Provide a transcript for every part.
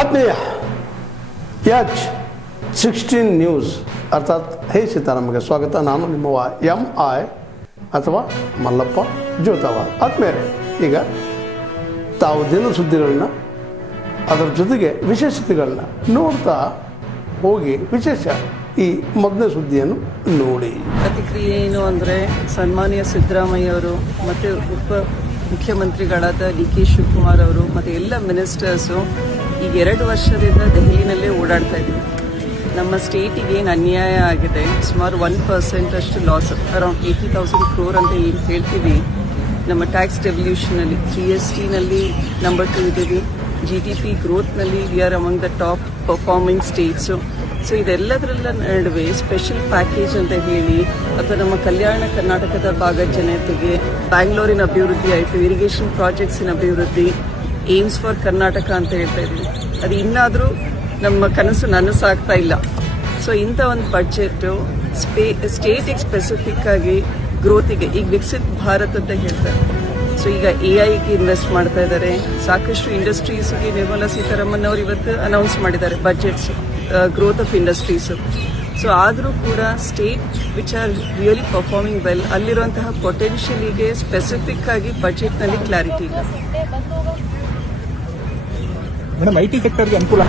ಆತ್ಮೀಯ H16 news ಅರ್ಥಾತ್ ಹೇ ಸೀತಾರಾಮಗೆ ಸ್ವಾಗತ. ನಾನು ನಿಮ್ಮವ MI ಅಥವಾ ಮಲ್ಲಪ್ಪ ಜೋತಾವಾರ್. ಆತ್ಮೀಯರೇ, ಈಗ ತಾವು ದಿನ ಸುದ್ದಿಗಳನ್ನ ಅದರ ಜೊತೆಗೆ ವಿಶೇಷತೆಗಳನ್ನ ನೋಡ್ತಾ ಹೋಗಿ ವಿಶೇಷ ಈ ಮೊದಲನೇ ಸುದ್ದಿಯನ್ನು ನೋಡಿ. ಪ್ರತಿಕ್ರಿಯೆ ಏನು ಅಂದರೆ, ಸನ್ಮಾನ್ಯ ಸಿದ್ದರಾಮಯ್ಯ ಅವರು ಮತ್ತು ಉಪ ಮುಖ್ಯಮಂತ್ರಿಗಳಾದ DK ಶಿವಕುಮಾರ್ ಅವರು ಮತ್ತು ಎಲ್ಲ ಮಿನಿಸ್ಟರ್ಸು ಈಗ 2 ವರ್ಷದಿಂದ ದೆಹಲಿನಲ್ಲೇ ಓಡಾಡ್ತಾ ಇದ್ದೀವಿ. ನಮ್ಮ ಸ್ಟೇಟಿಗೆ ಏನು ಅನ್ಯಾಯ ಆಗಿದೆ, ಸುಮಾರು 1% ಅಷ್ಟು ಲಾಸ್, ಅರೌಂಡ್ 80,000 crore ಅಂತ ಏನು ಹೇಳ್ತೀವಿ. ನಮ್ಮ ಟ್ಯಾಕ್ಸ್ ಡೆವಲ್ಯೂಷನಲ್ಲಿ GSTನಲ್ಲಿ ನಂಬರ್ 2 ಇದ್ದೀವಿ. GDP ಗ್ರೋತ್ನಲ್ಲಿ we are among the top performing states. So ಇದೆಲ್ಲದರ ನಡುವೆ ಸ್ಪೆಷಲ್ ಪ್ಯಾಕೇಜ್ ಅಂತ ಹೇಳಿ ಅಥವಾ ನಮ್ಮ ಕಲ್ಯಾಣ ಕರ್ನಾಟಕದ ಭಾಗದ ಜನತೆಗೆ ಬ್ಯಾಂಗ್ಳೂರಿನ ಅಭಿವೃದ್ಧಿ ಆಯಿತು, ಇರಿಗೇಷನ್ ಪ್ರಾಜೆಕ್ಟ್ಸಿನ ಅಭಿವೃದ್ಧಿ, ಏಮ್ಸ್ ಫಾರ್ ಕರ್ನಾಟಕ ಅಂತ ಹೇಳ್ತಾ ಇದ್ವಿ. ಅದು ಇನ್ನಾದರೂ ನಮ್ಮ ಕನಸು ನನಸಾಗ್ತಾ ಇಲ್ಲ. ಸೊ ಇಂಥ ಒಂದು ಬಡ್ಜೆಟ್ಟು ಸ್ಟೇಟಿಗೆ ಸ್ಪೆಸಿಫಿಕ್ ಆಗಿ ಗ್ರೋತಿಗೆ, ಈಗ ವಿಕಸಿತ್ ಭಾರತ್ ಅಂತ ಹೇಳ್ತಾರೆ. ಸೊ ಈಗ AIಗೆ ಇನ್ವೆಸ್ಟ್ ಮಾಡ್ತಾ ಇದ್ದಾರೆ. ಸಾಕಷ್ಟು ಇಂಡಸ್ಟ್ರೀಸ್ಗೆ ನಿರ್ಮಲಾ ಸೀತಾರಾಮನ್ ಅವರು ಇವತ್ತು ಅನೌನ್ಸ್ ಮಾಡಿದ್ದಾರೆ budgets, growth of industries. So ಆದರೂ ಕೂಡ state which are really performing well, ಅಲ್ಲಿರುವಂತಹ ಪೊಟೆನ್ಷಿಯಲಿಗೆ ಸ್ಪೆಸಿಫಿಕ್ ಆಗಿ ಬಜೆಟ್ನಲ್ಲಿ ಕ್ಲಾರಿಟಿ ಇಲ್ಲ. ಮೇಡಮ್, IT ಸೆಕ್ಟರ್ಗೆ ಅನುಕೂಲ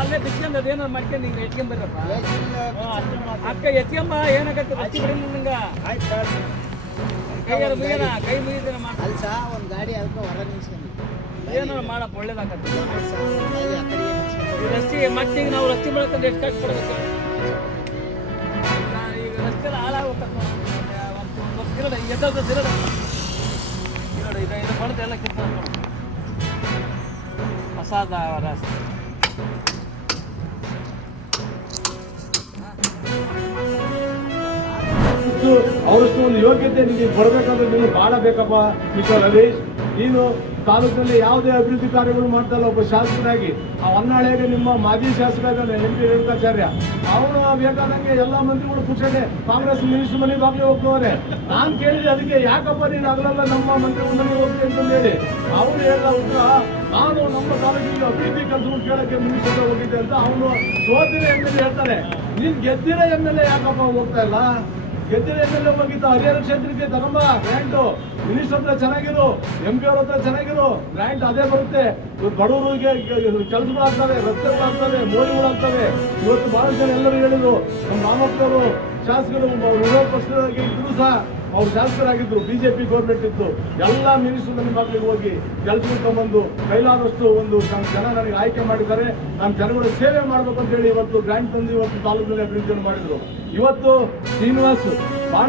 ಅಲ್ಲೇ ಬಿಚ್ಕೊಂಡದೇನೋ ಮಾಡ್ಕೊಂಡು ಹಿಂಗೆ ಎತ್ಕೊಂಬರ್ರಪ್ಪ. ಅಕ್ಕ ಎತ್ಕೊಂಬ, ಏನಾಗತ್ತೆ ಹಚ್ಚಿ ಬಿಡಿ ನಿಂಗ. ಕೈ ಮುಗಿದಿನ ಅಲ್ಲಿ ಸಹ ಒಂದು ಗಾಡಿ ಅದಕ್ಕೆ ಹೊರ ನಿಲ್ಸ್ಕೊಂಡು ಏನಾರು ಮಾಡಪ್ಪ, ಒಳ್ಳೇದಾಗತ್ತೆ. ರಸ್ತೆ ಮತ್ತೆ ನಾವು ರಸ್ತೆ ಬೆಳಕಂಡು ಎಷ್ಟು ಕಷ್ಟ ಪಡ್ಬೇಕು. ಈಗ ರಸ್ತೆ ಹಾಳಾಗ್ಬೇಕು. ಒಂದು ಗಿರಡ ಎದ್ದ ಗಿರಡ ನೋಡಿ, ಇದು ಬಡ್ದು ಎಲ್ಲ ಕಿತ್ತ ಹೊಸದ ರಸ್ತೆ. ಅವರಷ್ಟು ಒಂದು ಯೋಗ್ಯತೆ ನಿಮಗೆ ಕೊಡಬೇಕಂದ್ರೆ ನೀವು ಭಾಳ ಬೇಕಪ್ಪ ಮಿಸ್ಟರ್ ರವೀಶ್. ನೀನು ತಾಲೂಕಿನಲ್ಲಿ ಯಾವುದೇ ಅಭಿವೃದ್ಧಿ ಕಾರ್ಯಗಳು ಮಾಡ್ತಲ್ಲ ಒಬ್ಬ ಶಾಸಕರಾಗಿ. ಆ ಹೊನ್ನಾಳಿಗೆ ನಿಮ್ಮ ಮಾಜಿ ಶಾಸಕ ಇದ್ದಾನೆ MP ರೇಣುಕಾಚಾರ್ಯ, ಅವನು ಬೇಕಾದಂಗೆ ಎಲ್ಲ ಮಂತ್ರಿಗಳು ಕೂರ್ಸೋದೆ ಕಾಂಗ್ರೆಸ್ ಮಿನಿಸ್ಟರ್ ಮನೆ ಬಾಗ್ಲಿ ಹೋಗ್ತವ್ರೆ. ನಾನು ಕೇಳಿದೆ ಅದಕ್ಕೆ, ಯಾಕಪ್ಪ ನೀನು ಆಗಲಲ್ಲ ನಮ್ಮ ಮಂತ್ರಿಗಳ ಮನೆಗೆ ಹೋಗ್ತೀನಿ ಅಂತಂದು ಹೇಳಿ. ಅವನು ಹೇಳಿದ ಉತ್ತರ, ನಾನು ನಮ್ಮ ತಾಲೂಕಿಗೆ ಅಭಿವೃದ್ಧಿ ಕೆಲಸಗಳು ಕೇಳಕ್ಕೆ ಮಿನಿಸ್ಟರ್ ಹೋಗಿದ್ದೆ ಅಂತ. ಅವನು ಸೋತಿರ MLA ಹೇಳ್ತಾರೆ, ನೀನು ಗೆದ್ದಿರೋ MLA ಯಾಕಪ್ಪ ಹೋಗ್ತಾ ಇಲ್ಲ? ಗೆದ್ದಿರೋ MLA ಹೋಗಿದ್ದ ಹರಿಹರ ಕ್ಷೇತ್ರಕ್ಕೆ ತಗೊಂಬ ಗ್ರ್ಯಾಂಟು. ಮಿನಿಸ್ಟರ್ ಹತ್ರ ಚೆನ್ನಾಗಿರು, MP ಅವ್ರ ಹತ್ರ ಚೆನ್ನಾಗಿರು, ಗ್ರ್ಯಾಂಟ್ ಅದೇ ಬರುತ್ತೆ. ಬಡವರಿಗೆ ಕೆಲಸಗಳಾಗ್ತವೆ, ರಸ್ತೆಗಳಾಗ್ತವೆ, ಮೋರಿಗಳಾಗ್ತವೆ. ಇವತ್ತು ಬಹಳ ಜನ ಎಲ್ಲರೂ ಹೇಳಿದ್ರು, ನಮ್ಮ ರಾಮಪ್ಪನವರು ಶಾಸಕರು ವಿರೋಧ ಪಕ್ಷದಾಗಿ ಇದ್ರು ಸಹ ಅವ್ರು ಶಾಸಕರಾಗಿದ್ರು, BJP ಗೌರ್ಮೆಂಟ್ ಇತ್ತು. ಎಲ್ಲ ಮಿನಿಸ್ಟರ್ ನನ್ನ ಮಕ್ಕಳಿಗೆ ಹೋಗಿ ಕೆಲಸಕ್ಕೆ ಕೈಲಾದಷ್ಟು ಒಂದು ಜನ ನನಗೆ ಆಯ್ಕೆ ಮಾಡಿದ್ದಾರೆ, ನಮ್ಮ ಜನಗಳ ಸೇವೆ ಮಾಡಬೇಕು ಅಂತ ಹೇಳಿ ಇವತ್ತು ಗ್ರ್ಯಾಂಟ್ ತಂದು ಇವತ್ತು ತಾಲೂಕಿನಲ್ಲಿ ಅಭಿವೃದ್ಧಿಯನ್ನು ಮಾಡಿದ್ರು. ಇವತ್ತು ಶ್ರೀನಿವಾಸ್ ಭಾಳ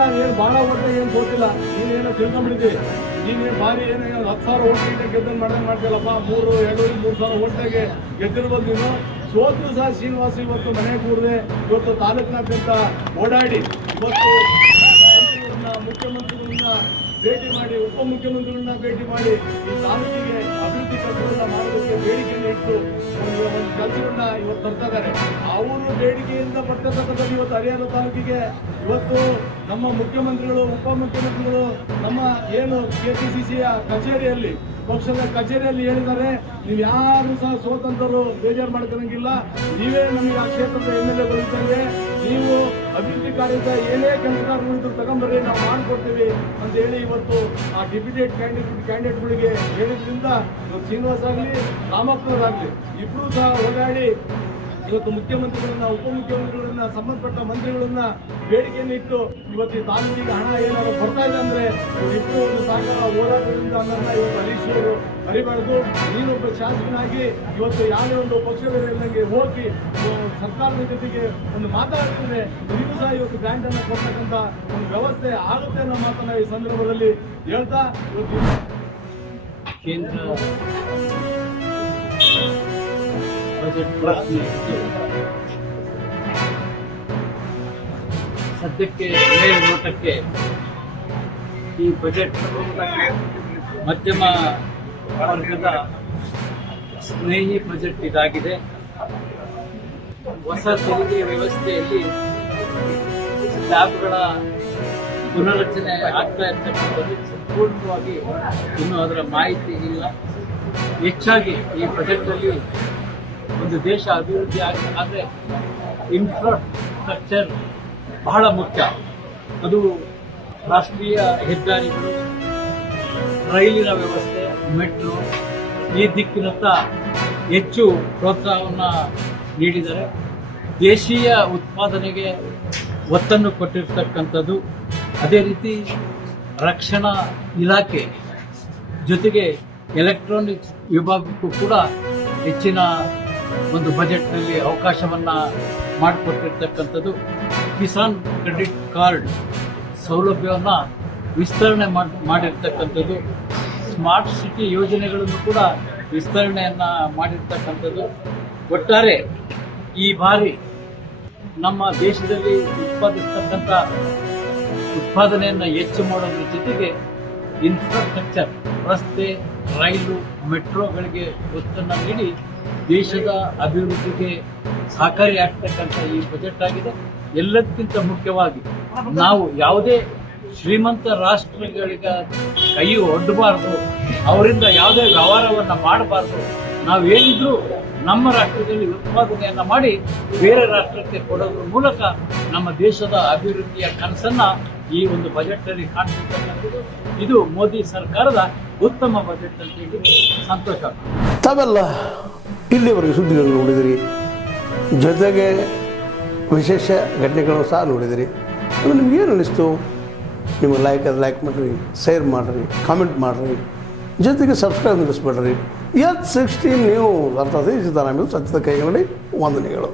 ಓಟ ಏನು ಗೊತ್ತಿಲ್ಲ, ನೀನೇನೋ ತಿಳ್ಕೊಂಡ್ಬಿಟ್ಟಿದ್ದೀವಿ. ನೀನೇನು ಭಾರಿ ಏನೋ 10,000 ಓಟಿಗೆ ಗೆದ್ದನ್ನು ಮಾಡ್ತೀಯಲ್ಲಪ್ಪ. 3,000 ಓಟ್ನಾಗೆ ಗೆದ್ದಿರ್ಬೋದು ನೀನು. ಸೋತ್ರು ಸಹ ಶ್ರೀನಿವಾಸ್ ಇವತ್ತು ಮನೆಗೆ ಕೂಡದೆ ಇವತ್ತು ತಾಲೂಕಿನಾದ್ಯಂತ ಓಡಾಡಿ ಇವತ್ತು ಮುಖ್ಯಮಂತ್ರಿಗಳನ್ನ ಭೇಟಿ ಮಾಡಿ, ಉಪಮುಖ್ಯಮಂತ್ರಿಗಳನ್ನ ಭೇಟಿ ಮಾಡಿ ಈ ತಾಲೂಕಿಗೆ ಅಭಿವೃದ್ಧಿ ಕೆಲಸಗಳನ್ನ ಮಾಡೋದಕ್ಕೆ ಬೇಡಿಕೆಯನ್ನು ಇಟ್ಟು ಒಂದು ಕೆಲಸಗಳನ್ನ ಇವತ್ತು ಬರ್ತಾ ಇದ್ದಾರೆ. ಅವರು ಬೇಡಿಕೆಯಿಂದ ಬರ್ತಕ್ಕಂಥದ್ದು ಇವತ್ತು ಹರಿಹರ ತಾಲೂಕಿಗೆ ಇವತ್ತು ನಮ್ಮ ಮುಖ್ಯಮಂತ್ರಿಗಳು, ಉಪಮುಖ್ಯಮಂತ್ರಿಗಳು ನಮ್ಮ ಏನು KPCCಯ ಕಚೇರಿಯಲ್ಲಿ, ಪಕ್ಷದ ಕಚೇರಿಯಲ್ಲಿ ಹೇಳಿದ್ದಾರೆ, ನೀವು ಯಾರು ಸಹ ಸ್ವತಂತ್ರರು ಬೇಜಾರು ಮಾಡ್ಕೊಳ್ಳಂಗಿಲ್ಲ, ನೀವೇ ನಮಗೆ ಆ ಕ್ಷೇತ್ರದ MLA ಬರೀತಾರೆ, ನೀವು ಅಭಿವೃದ್ಧಿ ಕಾರ್ಯದ ಏನೇ ಕೆಲಸಗಾರರು ತಗೊಂಬರ್ರಿ, ನಾವು ಮಾಡಿಕೊಡ್ತೀವಿ ಅಂತ ಹೇಳಿ ಇವತ್ತು ಆ ಡೆಪ್ಯೂಟೆಡ್ ಕ್ಯಾಂಡಿಡೇಟ್ಗಳಿಗೆ ಹೇಳಿದ್ರಿಂದ ಇವತ್ತು ಶ್ರೀನಿವಾಸ್ ಆಗಲಿ ರಾಮಪ್ಪನವರಾಗಲಿ ಇಬ್ಬರೂ ಸಹ ಓಡಾಡಿ ಇವತ್ತು ಮುಖ್ಯಮಂತ್ರಿಗಳನ್ನ, ಉಪಮುಖ್ಯಮಂತ್ರಿಗಳನ್ನ, ಸಂಬಂಧಪಟ್ಟ ಮಂತ್ರಿಗಳನ್ನ ಬೇಡಿಕೆಯನ್ನು ಇಟ್ಟು ಇವತ್ತು ಈ ತಾಲೂಕಿಗೆ ಹಣ ಏನಾದ್ರು ಬರ್ತಾ ಇದೆ ಅಂದರೆ ಇವರಿಬ್ಬರು ಒಂದು ಸಾಕಾರ ಹೋರಾಟದಿಂದ ಅನ್ನೋದನ್ನ ಇವತ್ತು ಹರೀಶ್ ಅವರು ಅರಿಬಾರ್ದು. ನೀನೊಬ್ಬ ಶಾಸಕನಾಗಿ ಇವತ್ತು ಯಾವುದೇ ಒಂದು ಪಕ್ಷವಿಲ್ಲದಂಗೆ ಹೋಗಿ ಸರ್ಕಾರದ ಜೊತೆಗೆ ಒಂದು ಮಾತಾಡ್ತಿದ್ರೆ ನೀವು ಸಹ ಇವತ್ತು ಗ್ರ್ಯಾಂಟನ್ನು ಕೊಡ್ತಕ್ಕಂಥ ಒಂದು ವ್ಯವಸ್ಥೆ ಆಗುತ್ತೆ ಅನ್ನೋ ಮಾತನ್ನ ಈ ಸಂದರ್ಭದಲ್ಲಿ ಹೇಳ್ತಾ ಇವತ್ತು ಕೇಂದ್ರ ಬಜೆಟ್ ಸದ್ಯಕ್ಕೆ ಮೇಲ್ನೋಟಕ್ಕೆ ಈ ಬಜೆಟ್ ಮಧ್ಯಮ ವರ್ಗದ ಸ್ನೇಹಿ ಬಜೆಟ್ ಇದಾಗಿದೆ. ಹೊಸ ತೆರಿಗೆ ವ್ಯವಸ್ಥೆಯಲ್ಲಿ ಸ್ಲ್ಯಾಬ್ಗಳ ಪುನರ್ರಚನೆ ಆಗ್ತಾ ಇರ್ತಕ್ಕಂಥದ್ದು ಸಂಪೂರ್ಣವಾಗಿ ಇನ್ನೂ ಅದರ ಮಾಹಿತಿ ಇಲ್ಲ. ಹೆಚ್ಚಾಗಿ ಈ ಬಜೆಟ್ನಲ್ಲಿ ಒಂದು ದೇಶ ಅಭಿವೃದ್ಧಿ ಆದರೆ ಇನ್ಫ್ರಾಸ್ಟ್ರಕ್ಚರ್ ಬಹಳ ಮುಖ್ಯ. ಅದು ರಾಷ್ಟ್ರೀಯ ಹೆದ್ದಾರಿಗಳು, ರೈಲಿನ ವ್ಯವಸ್ಥೆ, ಮೆಟ್ರೋ ಈ ದಿಕ್ಕಿನತ್ತ ಹೆಚ್ಚು ಪ್ರೋತ್ಸಾಹವನ್ನು ನೀಡಿದ್ದಾರೆ. ದೇಶೀಯ ಉತ್ಪಾದನೆಗೆ ಒತ್ತನ್ನು ಕೊಟ್ಟಿರ್ತಕ್ಕಂಥದ್ದು. ಅದೇ ರೀತಿ ರಕ್ಷಣಾ ಇಲಾಖೆ ಜೊತೆಗೆ ಎಲೆಕ್ಟ್ರಾನಿಕ್ಸ್ ವಿಭಾಗಕ್ಕೂ ಕೂಡ ಹೆಚ್ಚಿನ ಒಂದು ಬಜೆಟ್ನಲ್ಲಿ ಅವಕಾಶವನ್ನು ಮಾಡಿಕೊಟ್ಟಿರ್ತಕ್ಕಂಥದ್ದು. ಕಿಸಾನ್ ಕ್ರೆಡಿಟ್ ಕಾರ್ಡ್ ಸೌಲಭ್ಯವನ್ನು ವಿಸ್ತರಣೆ ಮಾಡಿರ್ತಕ್ಕಂಥದ್ದು. ಸ್ಮಾರ್ಟ್ ಸಿಟಿ ಯೋಜನೆಗಳನ್ನು ಕೂಡ ವಿಸ್ತರಣೆಯನ್ನು ಮಾಡಿರ್ತಕ್ಕಂಥದ್ದು. ಒಟ್ಟಾರೆ ಈ ಬಾರಿ ನಮ್ಮ ದೇಶದಲ್ಲಿ ಉತ್ಪಾದಿಸ್ತಕ್ಕಂಥ ಉತ್ಪಾದನೆಯನ್ನು ಹೆಚ್ಚು ಮಾಡೋದ್ರ ಜೊತೆಗೆ ಇನ್ಫ್ರಾಸ್ಟ್ರಕ್ಚರ್, ರಸ್ತೆ, ರೈಲು, ಮೆಟ್ರೋಗಳಿಗೆ ಒತ್ತನ್ನು ನೀಡಿ ದೇಶದ ಅಭಿವೃದ್ಧಿಗೆ ಸಹಕಾರಿಯಾಗ್ತಕ್ಕಂಥ ಈ ಬಜೆಟ್ ಆಗಿದೆ. ಎಲ್ಲದಕ್ಕಿಂತ ಮುಖ್ಯವಾಗಿ ನಾವು ಯಾವುದೇ ಶ್ರೀಮಂತ ರಾಷ್ಟ್ರಗಳಿಗೆ ಕೈ ಒಡ್ಡಬಾರ್ದು, ಅವರಿಂದ ಯಾವುದೇ ವ್ಯವಹಾರವನ್ನು ಮಾಡಬಾರ್ದು. ನಾವೇನಿದ್ರೂ ನಮ್ಮ ರಾಷ್ಟ್ರದಲ್ಲಿ ಉತ್ಪಾದನೆಯನ್ನು ಮಾಡಿ ಬೇರೆ ರಾಷ್ಟ್ರಕ್ಕೆ ಕೊಡೋದ್ರ ಮೂಲಕ ನಮ್ಮ ದೇಶದ ಅಭಿವೃದ್ಧಿಯ ಕನಸನ್ನು ಈ ಒಂದು ಬಜೆಟ್ನಲ್ಲಿ ಕಾಣ್ತಿರ್ತಕ್ಕಂಥದ್ದು. ಇದು ಮೋದಿ ಸರ್ಕಾರದ ಉತ್ತಮ ಬಜೆಟ್ ಅಂತ ಹೇಳಿ ಸಂತೋಷ. ತಾವೆಲ್ಲ ಇಲ್ಲಿವರೆಗೆ ಸುದ್ದಿಗಳನ್ನು ನೋಡಿದಿರಿ, ಜೊತೆಗೆ ವಿಶೇಷ ಘಟನೆಗಳನ್ನು ಸಹ ನೋಡಿದಿರಿ. ಅದು ನಿಮ್ಗೇನು ಅನ್ನಿಸ್ತು? ನಿಮಗೆ ಲೈಕ್ ಮಾಡಿರಿ, ಶೇರ್ ಮಾಡಿರಿ, ಕಾಮೆಂಟ್ ಮಾಡಿರಿ, ಜೊತೆಗೆ ಸಬ್ಸ್ಕ್ರೈಬ್ ನಿಲ್ಲಿಸ್ಬೇಡ್ರಿ. H16 ನ್ಯೂಸ್ ಅರ್ಥಾತ್ ಸಿದ್ದರಾಮಯ್ಯ ಸತ್ಯದ ಕೈಗನ್ನಡಿ ವಂದನೆಗಳು.